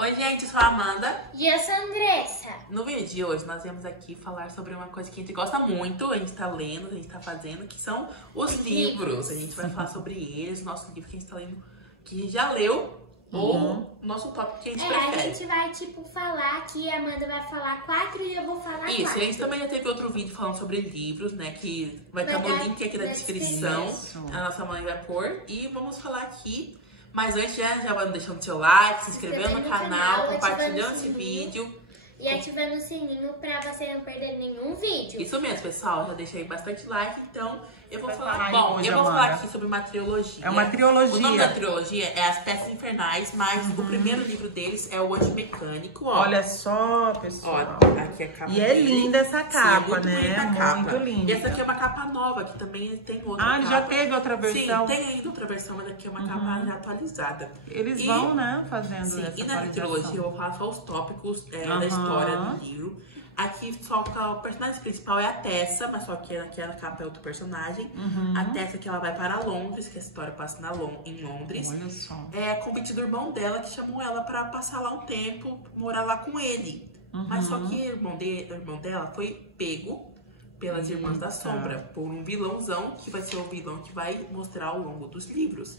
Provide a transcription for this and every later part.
Oi gente, eu sou a Amanda. E eu sou a Andressa. No vídeo de hoje nós viemos aqui falar sobre uma coisa que a gente gosta muito, a gente tá lendo, a gente tá fazendo, que são os livros. A gente vai falar sobre eles, nosso livro que a gente tá lendo, que a gente já leu, ou nosso tópico que a gente prefere. A gente vai falar aqui, a Amanda vai falar 4 e eu vou falar 4. Isso, a gente também já teve outro vídeo falando sobre livros, né, que vai estar no link aqui na descrição, a nossa mãe vai pôr, e vamos falar aqui. Mas antes já vai deixando seu like, se inscrevendo no canal, compartilhando esse vídeo. E ativando o sininho pra você não perder nenhum vídeo. Isso mesmo, pessoal. Já deixei bastante like, então eu vou falar. Bom, eu vou falar aqui sobre uma trilogia. É uma trilogia. O nome da trilogia é As Peças Infernais, mas o primeiro livro deles é O Antimecânico. Ó. Olha só, pessoal. Ó, aqui é a capa. E é linda essa capa, sim, né? Muito linda. E essa aqui é uma capa nova, que também tem outra capa. Ele já teve outra versão? Sim, tem ainda outra versão, mas aqui é uma capa já atualizada. Eles vão, né, fazendo essa e na atualização. trilogia eu vou falar só os tópicos da história do livro. Aqui só o personagem principal é a Tessa, mas só que naquela capa é outro personagem. A Tessa que ela vai para Londres, que a história passa em Londres. Olha só. É convite do irmão dela que chamou ela para passar lá um tempo, morar lá com ele. Mas só que o irmão dela foi pego pelas Irmãs da Sombra, por um vilãozão, que vai ser o vilão que vai mostrar ao longo dos livros.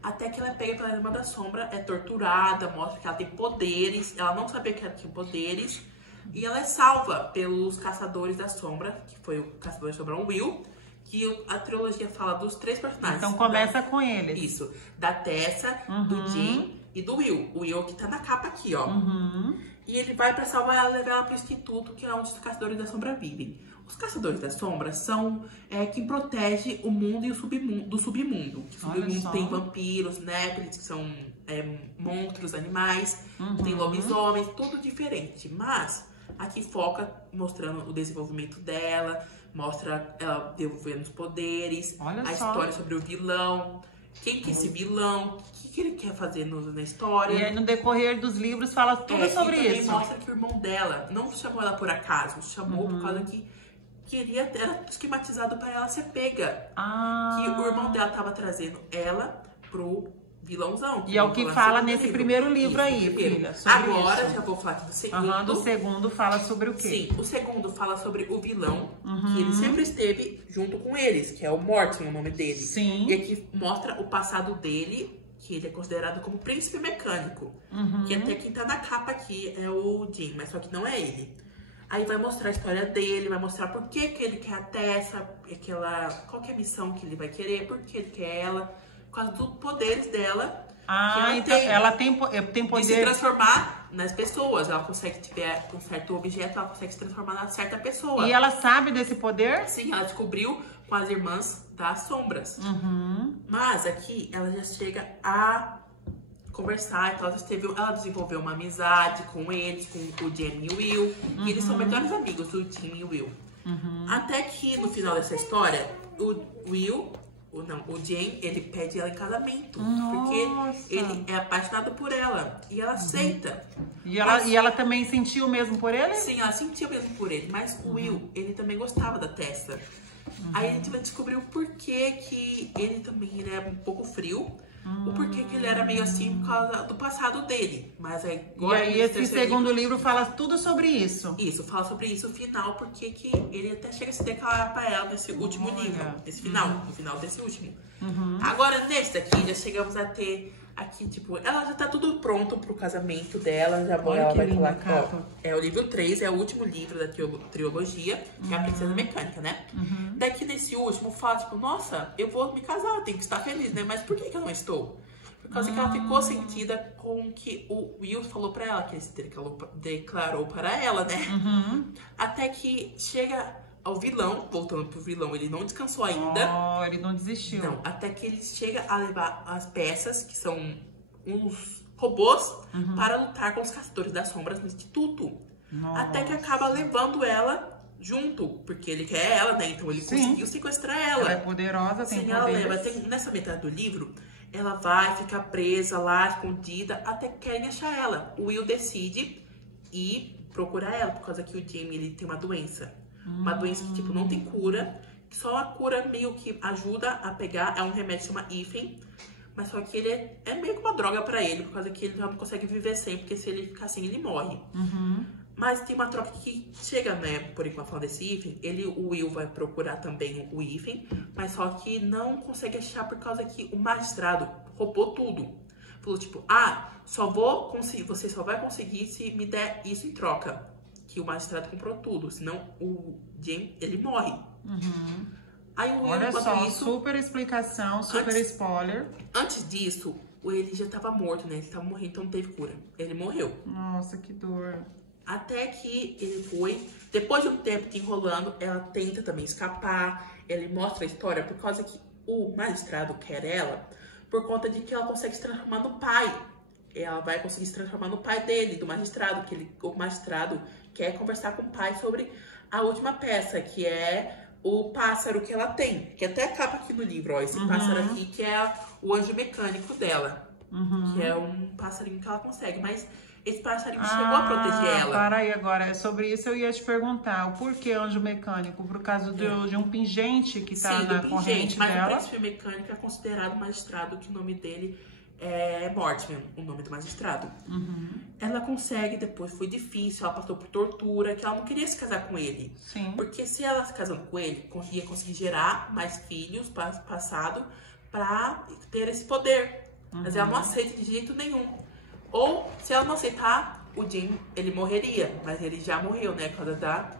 Até que ela é pega pela Irmã da Sombra, é torturada, mostra que ela tem poderes, ela não sabia que ela tinha poderes. E ela é salva pelos Caçadores da Sombra, que foi o Caçador da Sombra Will, que a trilogia fala dos 3 personagens. Então começa com eles. Isso, da Tessa, do Jim e do Will. O Will que tá na capa aqui, ó. E ele vai pra salvar ela e levar ela pro instituto, que é onde os Caçadores da Sombra vivem. Os Caçadores da Sombra são quem protege o mundo e o submundo do submundo. O submundo tem vampiros, néprites, que são monstros, animais, tem lobisomens, tudo diferente. Mas aqui foca mostrando o desenvolvimento dela, mostra ela desenvolvendo os poderes, história sobre o vilão, quem que é esse vilão, o que ele quer fazer na história. E aí no decorrer dos livros fala tudo sobre e também isso. Mostra que o irmão dela não chamou ela por acaso, chamou por causa que era esquematizado para ela ser pega. Que o irmão dela tava trazendo ela pro vilãozão. E é o que fala nesse primeiro livro aí, filha. Agora já vou falar aqui do segundo. Do segundo fala sobre o quê? Sim, o segundo fala sobre o vilão, que ele sempre esteve junto com eles, que é o Morton, o nome dele. Sim. E aqui mostra o passado dele, que ele é considerado como príncipe mecânico. Que até quem tá na capa aqui é o Jim, mas só que não é ele. Aí vai mostrar a história dele, vai mostrar por que ele quer a Tessa, qual que é a missão que ele vai querer, por que ele quer ela, por causa dos poderes dela. Então ela tem poder de se transformar nas pessoas. Ela consegue, com um certo objeto, ela consegue se transformar na certa pessoa. E ela sabe desse poder? Sim, ela descobriu com as Irmãs das Sombras. Mas aqui ela já chega a conversar, então ela desenvolveu uma amizade com eles, com o Jim e o Will. E eles são melhores amigos, o Jim e o Will. Até que no final dessa história, o Jim, ele pede ela em casamento. Porque ele é apaixonado por ela. E ela aceita. E ela também sentiu mesmo por ele? Sim, ela sentiu mesmo por ele. Mas o Will, ele também gostava da Tessa. Aí a gente vai descobrir o porquê que ele também é um pouco frio. O porquê que ele era meio assim por causa do passado dele. Mas agora. E aí esse segundo livro fala tudo sobre isso. Isso, fala sobre isso, o final, porque que ele até chega a se declarar pra ela nesse último livro. Nesse final, no final desse último. Agora, nesse daqui, já chegamos a ter aqui, ela já tá tudo pronto pro casamento dela. Ela vai falar que, ó, é o livro 3, é o último livro da trilogia, que é a Princesa Mecânica, né? Daqui nesse último, fala, nossa, eu vou me casar, tenho que estar feliz, né? Mas por que eu não estou? Por causa que ela ficou sentida com o que o Will falou pra ela, que ele se declarou para ela, né? Até que chega ao vilão, voltando pro vilão, ele não descansou ainda. Ele não desistiu. Não, até que ele chega a levar as peças, que são uns robôs, para lutar com os Caçadores das Sombras no instituto. Até que acaba levando ela junto, porque ele quer ela, né? Então ele conseguiu sequestrar ela. Ela é poderosa, tem ela leva. Nessa metade do livro, ela vai ficar presa lá, escondida, até que querem achar ela. O Will decide ir procurar ela, por causa que o Jamie, ele tem uma doença. Uma doença que, não tem cura. Só a cura meio que ajuda a pegar, é um remédio que chama Ifen. Mas só que ele é meio que uma droga pra ele, por causa que ele já não consegue viver sem, porque se ele ficar assim, ele morre. Mas tem uma troca que chega, né, por enquanto falando desse Ethan, o Will vai procurar também o Ethan, mas só que não consegue achar por causa que o magistrado roubou tudo. Falou tipo, você só vai conseguir se me der isso em troca. Que o magistrado comprou tudo, senão o Jamie, ele morre. Aí o Will, olha só, isso, super explicação, super spoiler. Antes disso, ele já tava morto, né? Ele tava morrendo, então não teve cura. Ele morreu. Nossa, que dor. Até que ele foi, depois de um tempo que enrolando, ela tenta também escapar. Ele mostra a história por causa que o magistrado quer ela, por conta de que ela consegue se transformar no pai. Ela vai conseguir se transformar no pai dele, do magistrado, que o magistrado quer conversar com o pai sobre a última peça, que é o pássaro que ela tem. Que até acaba aqui no livro, ó, esse pássaro aqui, que é o anjo mecânico dela. Que é um passarinho que ela consegue, mas esse passarinho chegou a proteger ela. Para aí agora, sobre isso eu ia te perguntar. O porquê anjo mecânico? Por causa de um pingente que tá na corrente mas dela? o príncipe mecânico é considerado magistrado, que o nome dele é Mortimer, o nome do magistrado. Ela consegue, depois foi difícil, ela passou por tortura, que ela não queria se casar com ele. Sim. Porque se ela se casando com ele, ia conseguir gerar mais filhos passado pra ter esse poder. Mas ela não aceita de jeito nenhum. Ou, se ela não aceitar, o Jim, ele morreria. Mas ele já morreu, né? Por causa da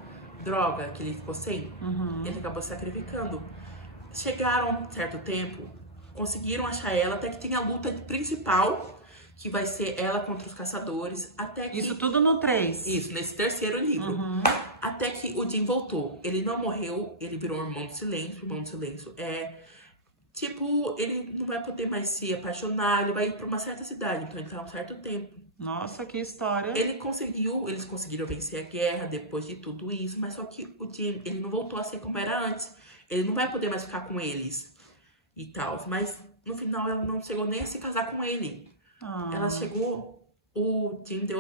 droga que ele ficou sem. Ele acabou se sacrificando. Chegaram, certo tempo, conseguiram achar ela, até que tem a luta principal, que vai ser ela contra os caçadores. Até que... Isso tudo no 3? Isso, nesse terceiro livro. Até que o Jim voltou. Ele não morreu, ele virou um irmão do silêncio. O irmão do silêncio tipo, ele não vai poder mais se apaixonar, ele vai ir pra uma certa cidade, então ele tá um certo tempo. Nossa, que história. Eles conseguiram vencer a guerra depois de tudo isso, mas só que o Jim, ele não voltou a ser como era antes. Ele não vai poder mais ficar com eles e tal, mas no final ela não chegou nem a se casar com ele. Ela chegou, o Jim deu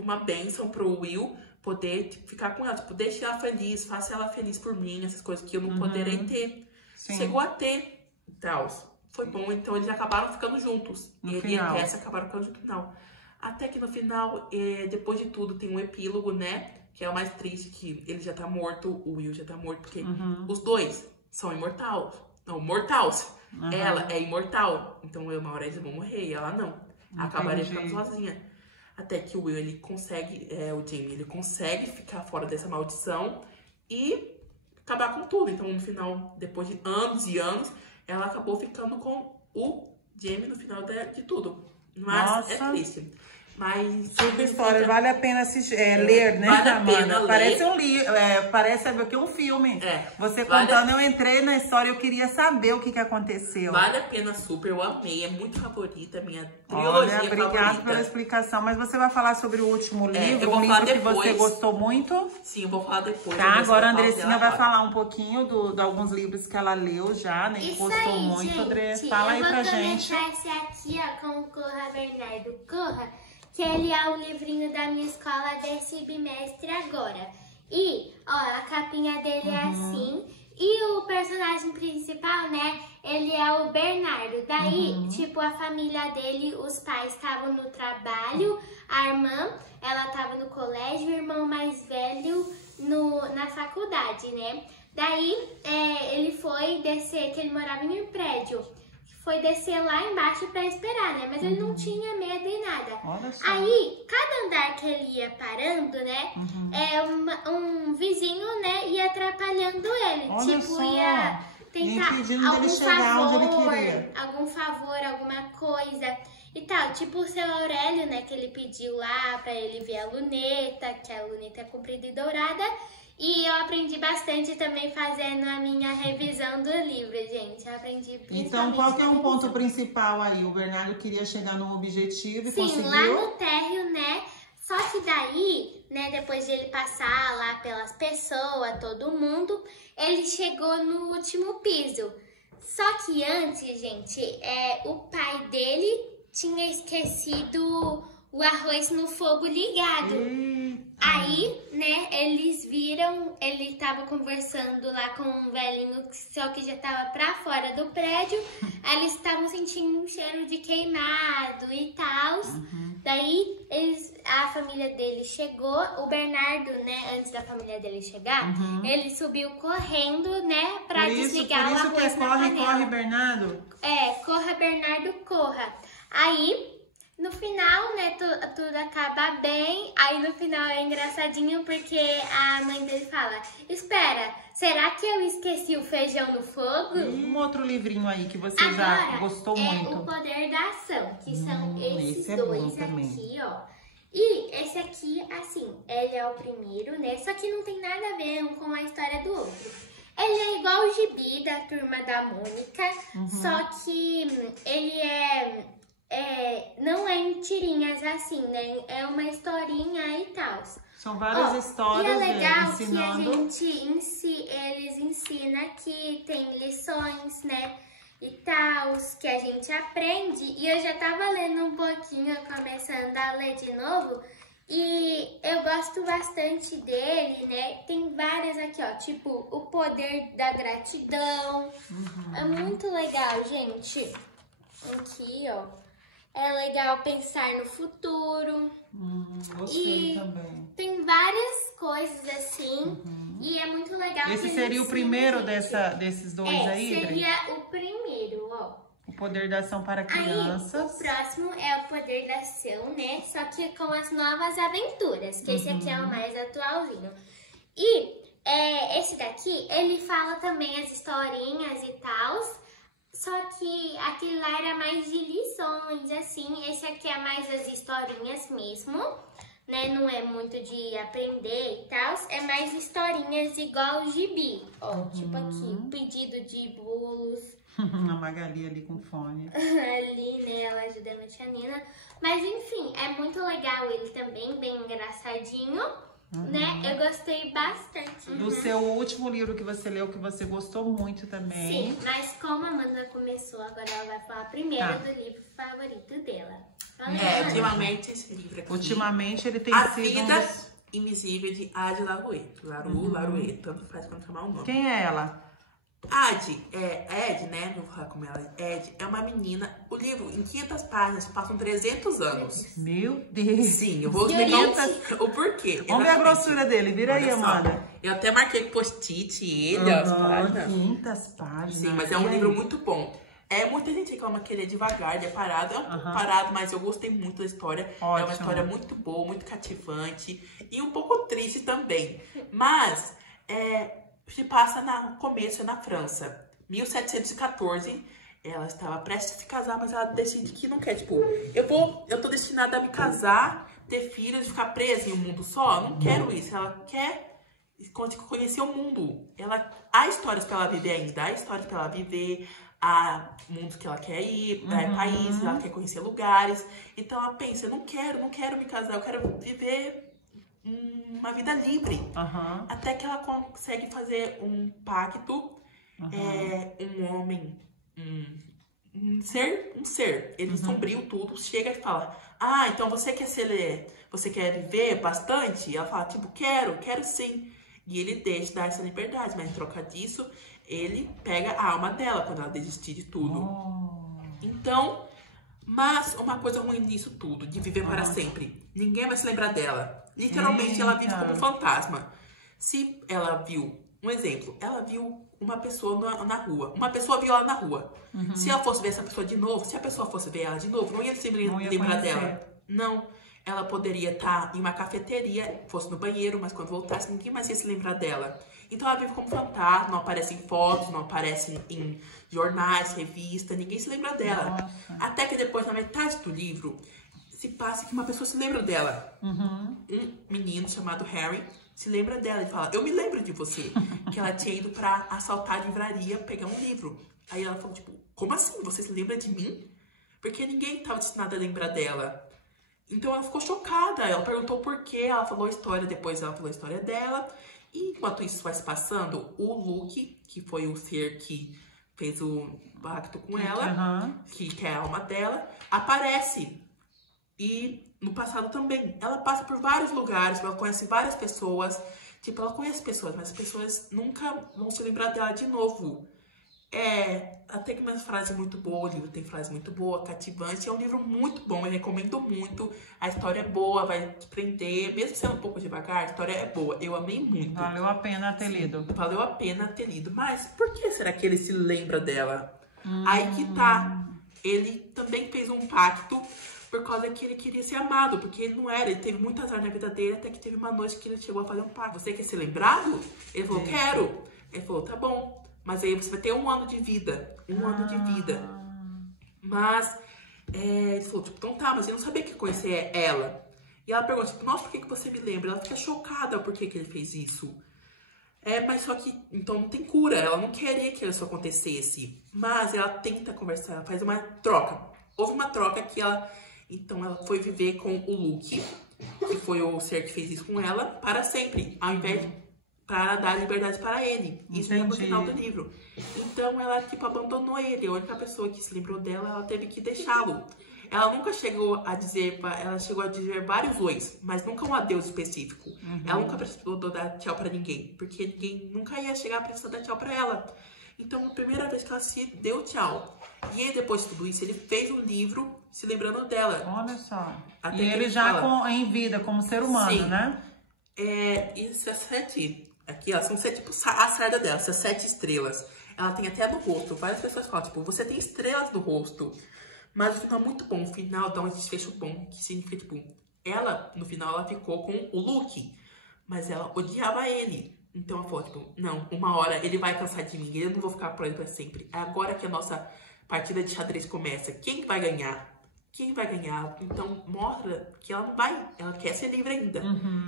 uma bênção pro Will poder ficar com ela, tipo, deixe ela feliz, faça ela feliz por mim, essas coisas que eu não poderei ter. Sim. Chegou a ter. Tal. Foi bom, então eles acabaram ficando juntos. Ele e a Tessa acabaram ficando juntos no final. Até que no final, depois de tudo, tem um epílogo, né? Que é o mais triste, que ele já tá morto, o Will já tá morto, porque os dois são imortais. Não, mortais. Ela é imortal. Então uma hora eles vão morrer e ela não. Acabaria ficando sozinha. Até que o Will, ele consegue, o Jamie, ele consegue ficar fora dessa maldição e acabar com tudo. Então no final, depois de anos e anos, ela acabou ficando com o Jamie no final de tudo. Mas nossa, é triste. Mas super história, vale a pena ler, né, vale Amanda? Ler. Parece um livro, parece aqui um filme. Você contando, eu entrei na história, eu queria saber o que aconteceu. Vale a pena super, eu amei, é muito favorita, minha trilogia favorita. Obrigada pela explicação, mas você vai falar sobre o último livro, um livro que você gostou muito? Sim, eu vou falar depois. Tá, agora a Andressinha vai falar um pouquinho de alguns livros que ela leu já, né, que gostou muito. André, fala aí pra gente. Eu vou começar esse aqui, ó, com o Corra Bernardo Corra, que ele é o livrinho da minha escola desse bimestre agora. E, ó, a capinha dele é assim. E o personagem principal, né, ele é o Bernardo. Daí, tipo, a família dele, os pais estavam no trabalho, a irmã, ela tava no colégio, o irmão mais velho na faculdade, né. Daí, ele foi descer, que ele morava em um prédio. Foi descer lá embaixo pra esperar, né? Mas ele não tinha medo e nada. Olha só. Aí, cada andar que ele ia parando, né? Um vizinho, né? Ia atrapalhando ele. Olha tipo, só. ia tentar algum favor, algum favor, alguma coisa e tal. Tipo o seu Aurélio, né? Que ele pediu lá pra ele ver a luneta, que a luneta é comprida e dourada. E eu aprendi bastante também fazendo a minha revisão do livro, gente. Eu aprendi principalmente. Então, qual que é um ponto principal aí? O Bernardo queria chegar num objetivo e conseguiu? Sim, lá no térreo, né? Só que daí, né, depois de ele passar lá pelas pessoas, todo mundo, ele chegou no último piso. Só que antes, gente, o pai dele tinha esquecido o arroz no fogo ligado. Aí, né, eles viram, ele tava conversando lá com um velhinho, só que já tava pra fora do prédio. Aí eles estavam sentindo um cheiro de queimado e tal. Daí, a família dele chegou, o Bernardo, né, antes da família dele chegar, ele subiu correndo, né, pra desligar o arroz na panela. Por isso que corre, Bernardo. Corra, Bernardo, corra. Aí... No final, né, tudo acaba bem. Aí no final é engraçadinho porque a mãe dele fala: espera, será que eu esqueci o feijão no fogo? Um outro livrinho aí que você já gostou muito. O Poder da Ação, que são esses esse dois aqui, ó. E esse aqui, assim, ele é o primeiro, né? Só que não tem nada a ver um com a história do outro. Ele é igual o Gibi da Turma da Mônica, só que ele não é em tirinhas assim, né? É uma historinha e tal. São várias histórias. E é legal ensinando. que eles ensinam que tem lições, né? E tal, que a gente aprende. E eu já tava lendo um pouquinho, começando a ler de novo. E eu gosto bastante dele, né? Tem várias aqui, ó. Tipo, o poder da gratidão. É muito legal, gente. Aqui, ó. É legal pensar no futuro. Gostei também. Tem várias coisas assim. E é muito legal. Esse seria o primeiro desses dois aí, seria o primeiro, ó. O Poder da Ação para Crianças. Aí, o próximo é o Poder da Ação, né? Só que com as novas aventuras. Que esse aqui é o mais atualzinho. E esse daqui, ele fala também as historinhas e tal. Só que aquele lá era mais de lições, assim. Esse aqui é mais as historinhas mesmo, né? Não é muito de aprender e tal. É mais historinhas igual o Gibi. Ó, tipo aqui, pedido de bolos. A Magali ali com fone. Ali, né? Ela ajudando a tia Nina. Mas enfim, é muito legal ele também, bem engraçadinho. Né? Eu gostei bastante. Do seu último livro que você leu, que você gostou muito também. Sim, mas como a Amanda começou, agora ela vai falar primeiro do livro favorito dela. Ultimamente esse livro aqui. Ultimamente ele tem A sido Vida Invisível de Ade Larueto. Larueto, tanto faz quando chamar o nome. Quem é ela? Ed, né? Não vou falar como ela é. Ed é uma menina. O livro, em 500 páginas, passam 300 anos. Meu Deus. Sim, eu vou explicar o porquê. Vamos ver a grossura dele. Vira aí, Amanda. Eu até marquei post-it ele, as páginas. 500 páginas. Sim, mas é um livro muito bom. Muita gente reclama que ele é devagar, ele é parado. É um pouco parado, mas eu gostei muito da história. Ótimo. É uma história muito boa, muito cativante. E um pouco triste também. Mas, se passa no começo, na França. 1714, ela estava prestes a se casar, mas ela decide que não quer. Tipo, eu tô destinada a me casar, ter filhos, ficar presa em um mundo só. Não quero isso. Ela quer conhecer o mundo. Há histórias pra ela viver ainda, há histórias pra ela viver, há mundos que ela quer ir, países, ela quer conhecer lugares. Então ela pensa, eu não quero me casar, eu quero viver uma vida livre. Até que ela consegue fazer um pacto. Um homem, um ser, ele sombrio tudo, chega e fala: então você quer viver bastante? E ela fala, tipo, quero sim. E ele deixa de dar essa liberdade, mas em troca disso, ele pega a alma dela quando ela desistir de tudo. Então, mas uma coisa ruim nisso tudo, de viver para sempre, ninguém vai se lembrar dela. Literalmente, ela vive como um fantasma. Se ela viu, um exemplo, ela viu uma pessoa na rua. Uma pessoa viu ela na rua. Se ela fosse ver essa pessoa de novo, se a pessoa fosse ver ela de novo, não ia se lembrar dela. Não. Ela poderia estar em uma cafeteria, fosse no banheiro, mas quando voltasse, ninguém mais ia se lembrar dela. Então ela vive como fantasma, não aparece em fotos, não aparece em jornais, revistas, ninguém se lembra dela. Até que depois, na metade do livro, se passa que uma pessoa se lembra dela. Um menino chamado Harry se lembra dela e fala: eu me lembro de você. Que ela tinha ido pra assaltar a livraria, pegar um livro. Aí ela falou, tipo, como assim? Você se lembra de mim? Porque ninguém estava destinado a lembrar dela. Então ela ficou chocada. Ela perguntou por quê. Ela falou a história, depois ela falou a história dela. E enquanto isso vai se passando, o Luke, que foi o ser que fez o pacto com ela, que é a alma dela, aparece E no passado também. Ela passa por vários lugares, ela conhece várias pessoas. Tipo, ela conhece pessoas, mas as pessoas nunca vão se lembrar dela de novo. Até que uma frase muito boa, o livro tem frase muito boa, cativante. É um livro muito bom, eu recomendo muito. A história é boa, vai te prender. Mesmo sendo um pouco devagar, a história é boa. Eu amei muito. Valeu a pena ter lido. Valeu a pena ter lido. Mas por que será que ele se lembra dela? Aí que tá. Ele também fez um pacto por causa que ele queria ser amado. Porque ele não era, ele teve muito azar na vida dele. Até que teve uma noite que ele chegou a fazer um pacto. Você quer ser lembrado? Ele falou, quero. Ele falou, tá bom. Mas aí você vai ter 1 ano de vida. 1 ano de vida. Mas, ele falou, tipo, então tá, mas eu não sabia que conhecer ela. E ela pergunta, tipo, nossa, por que você me lembra? Ela fica chocada por que ele fez isso. Mas só que, então não tem cura. Ela não queria que isso acontecesse. Mas ela tenta conversar, ela faz uma troca. Houve uma troca que ela, então ela foi viver com o Luke, que foi o ser que fez isso com ela, para sempre. Ao invés de para dar liberdade para ele. Isso é no final do livro. Então ela, tipo, abandonou ele. A única pessoa que se lembrou dela, ela teve que deixá-lo. Ela nunca chegou a dizer, ela chegou a dizer vários ois, mas nunca um adeus específico. Ela nunca precisou dar tchau pra ninguém, porque ninguém nunca ia chegar a precisar dar tchau pra ela. Então, a primeira vez que ela se deu tchau. E ele, depois de tudo isso, ele fez um livro se lembrando dela. Olha só. Até e ele já em vida, como ser humano, sim, né? Isso é 7... Aqui, ó, são 7, tipo, a sarda dela, essas 7 estrelas. Ela tem até no rosto. Várias pessoas falam, tipo, você tem estrelas no rosto. Mas o final é muito bom. O final dá um desfecho bom, que significa, tipo, ela, no final, ela ficou com o Luke. Mas ela odiava ele. Então ela falou, tipo, não, uma hora ele vai cansar de mim. Eu não vou ficar por ele pra sempre. É agora que a nossa partida de xadrez começa. Quem vai ganhar? Quem vai ganhar? Então mostra que ela não vai. Ela quer ser livre ainda.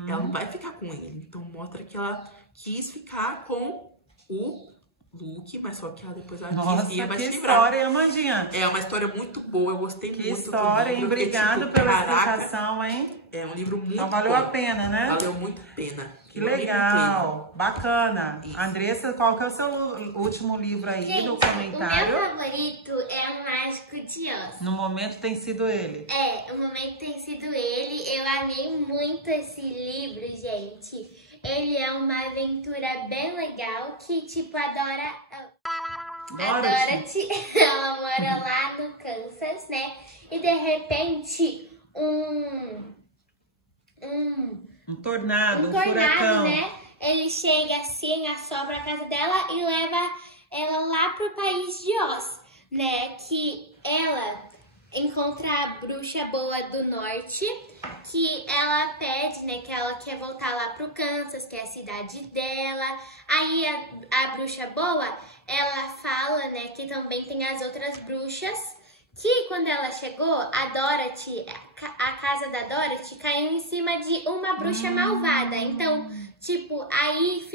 Ela não vai ficar com ele. Então mostra que ela quis ficar com o Luke, mas só que ela depois ela queria mais se livrar. Nossa, que história, Amandinha. É uma história muito boa, eu gostei muito do livro. Que história, hein? Obrigado pela explicação, hein? É um livro muito então valeu bom. A pena, né? Valeu muito a pena. Que legal, bacana. Isso. Andressa, qual que é o seu último livro aí? Gente, do comentário? o meu favorito é o Mágico de Oz. No momento tem sido ele. O momento tem sido ele. Eu amei muito esse livro, gente. Ele é uma aventura bem legal que, tipo, a Dorothy, ela mora lá no Kansas, né? E de repente, um tornado, um furacão, né? Ele chega assim, assopra a casa dela e leva ela lá pro país de Oz, né? Que ela encontra a bruxa boa do norte, que ela pede, né, que ela quer voltar lá pro Kansas, que é a cidade dela. Aí a bruxa boa, ela fala, né, que também tem as outras bruxas, que quando ela chegou, a Dorothy, a casa da Dorothy caiu em cima de uma bruxa malvada. Então, tipo, aí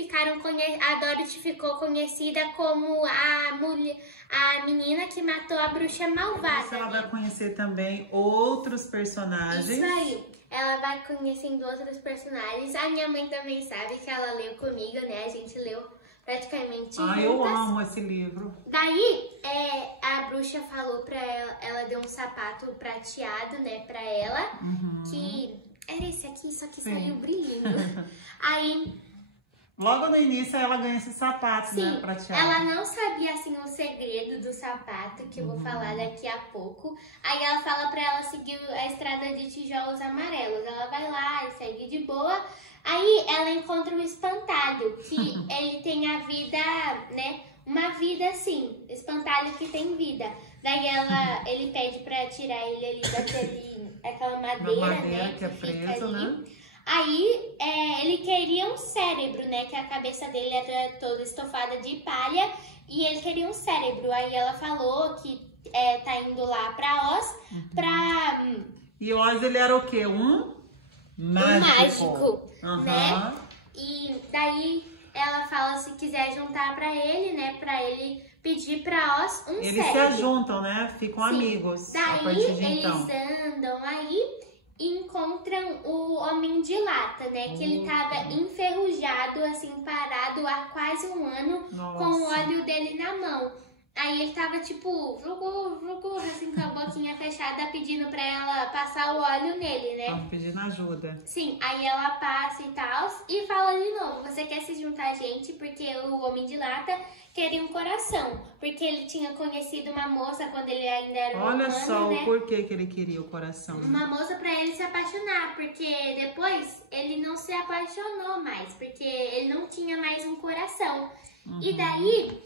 a Dorothy ficou conhecida como a menina que matou a bruxa malvada. Ela vai conhecer também outros personagens. Isso aí. Ela vai conhecendo outros personagens. A minha mãe também sabe que ela leu comigo, né? A gente leu praticamente juntas. Eu amo esse livro. Daí, a bruxa falou pra ela deu um sapato prateado, né, pra ela, que era esse aqui, só que saiu brilhinho. Aí... Logo no início ela ganha esse sapato, sim, né, prateado. Ela não sabia, assim, o segredo do sapato, que eu vou falar daqui a pouco. Aí ela fala pra ela seguir a estrada de tijolos amarelos. Ela vai lá e segue de boa. Aí ela encontra o espantalho, que ele tem a vida, né, uma vida assim, espantalho que tem vida. Daí ele pede pra tirar ele ali aquela madeira, né, que é preso, né? Aí ele queria um cérebro, né, que a cabeça dele era toda estofada de palha e ele queria um cérebro. Aí ela falou que tá indo lá pra Oz pra... E Oz, ele era o quê? Um mágico, né? E daí ela fala se quiser juntar pra ele, né, pra ele pedir pra Oz um eles cérebro. Eles se juntam, né? Ficam amigos. Daí a partir de eles então. andam aí e encontram o Homem de Lata, né? Que ele tava enferrujado, assim, parado há quase um ano. Nossa. Com o óleo dele na mão. Aí ele tava tipo, vrugu, assim, com a boquinha fechada, pedindo pra ela passar o óleo nele, né? Tava pedindo ajuda. Sim, aí ela passa e tal, e fala de novo, você quer se juntar a gente? Porque o Homem de Lata queria um coração. Porque ele tinha conhecido uma moça quando ele ainda era um Olha humano, só né? o porquê que ele queria o coração. Uma moça pra ele se apaixonar, porque depois ele não se apaixonou mais, porque ele não tinha mais um coração. E daí,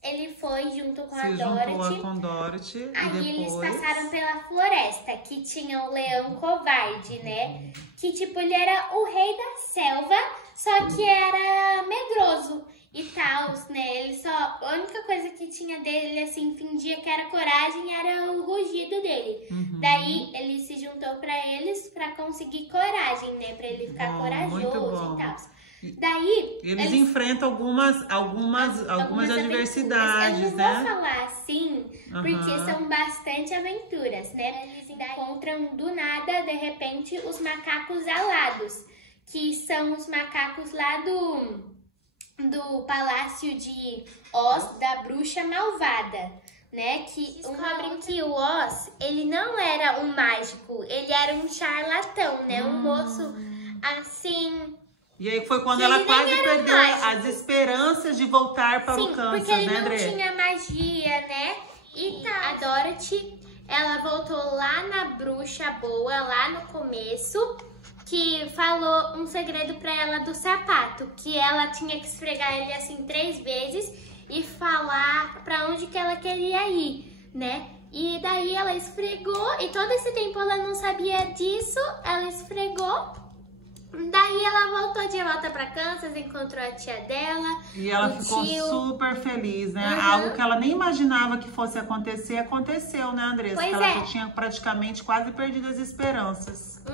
ele foi junto com a Dorothy. Se juntou com Dorothy. Aí e depois... eles passaram pela floresta, que tinha o leão covarde, né? Que tipo, ele era o rei da selva, só que era medroso e tal, né? Ele só... A única coisa que tinha dele, assim, fingia que era coragem, era o rugido dele. Daí, ele se juntou pra eles pra conseguir coragem, né? Pra ele ficar corajoso e tal. Daí... Eles enfrentam algumas adversidades, eu não né? vou falar assim, porque são bastante aventuras, né? Eles encontram do nada, de repente, os macacos alados, que são os macacos lá do Palácio de Oz, da Bruxa Malvada, né? Que descobrem que o Oz, ele não era um mágico, ele era um charlatão, né? Um moço assim... E aí foi quando ela quase perdeu as esperanças de voltar para o Kansas, porque ele né, André? não tinha magia, né? E tá. A Dorothy, ela voltou lá na Bruxa Boa, lá no começo, que falou um segredo pra ela do sapato, que ela tinha que esfregar ele assim 3 vezes e falar pra onde que ela queria ir, né? E daí ela esfregou, e todo esse tempo ela não sabia disso, ela esfregou. Daí ela voltou de volta pra Kansas, encontrou a tia dela. E ela ficou super feliz, né? Algo que ela nem imaginava que fosse acontecer, aconteceu, né, Andressa? Pois ela já tinha praticamente quase perdido as esperanças.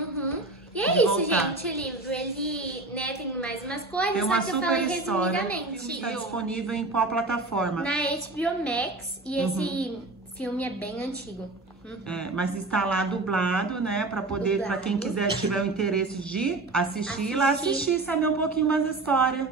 E é isso, gente, o livro. Ele, né, tem mais umas coisas, só que eu super falei história. resumidamente. Está disponível em qual plataforma? Na HBO Max, e esse filme é bem antigo. Mas está lá dublado, né? Para poder, para quem quiser, tiver o interesse de assistir, lá assistir, saber um pouquinho mais da história.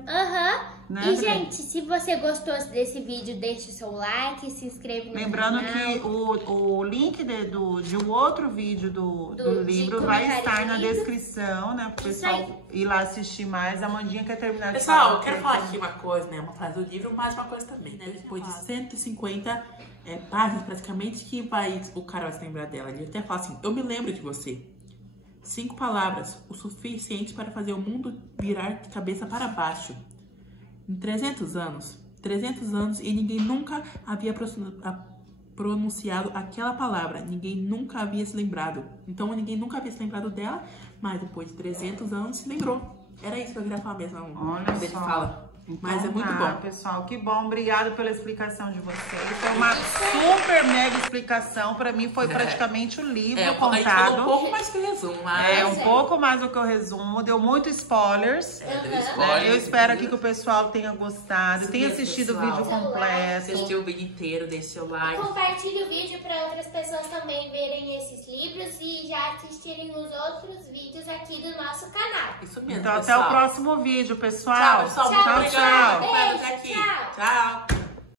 Né, e, gente, se você gostou desse vídeo, deixe o seu like, se inscreve no Lembrando canal. que o link de um outro vídeo do livro vai estar na descrição, né? Para o pessoal ir lá assistir mais. A Amandinha quer terminar de falar. Pessoal, eu quero falar aqui uma coisa, né? Uma frase do livro, mais uma coisa também, né? Depois de 150 páginas, praticamente, que o cara vai se lembrar dela. Ele até fala assim, eu me lembro de você. 5 palavras, o suficiente para fazer o mundo virar de cabeça para baixo. Em 300 anos, e ninguém nunca havia pronunciado aquela palavra. Ninguém nunca havia se lembrado. Então, ninguém nunca havia se lembrado dela, mas depois de 300 anos se lembrou. Era isso que eu queria falar mesmo. Olha só. Fala. Então, mas é muito bom. Pessoal, que bom. Obrigada pela explicação de vocês. Foi uma super mega explicação. Pra mim foi praticamente o livro contado. Um pouco mais que o resumo. Um pouco mais do que o resumo. Deu muito spoilers. Deu spoilers. Eu espero aqui que o pessoal tenha gostado. Tenha assistido o vídeo completo. Assistiu o vídeo inteiro, deixe seu like. Compartilhe o vídeo para outras pessoas também verem esses livros e já assistirem os outros vídeos aqui do nosso canal. Isso mesmo, então, pessoal. até o próximo vídeo, pessoal. Tchau, pessoal. Tchau. Beijo, tchau. Tchau.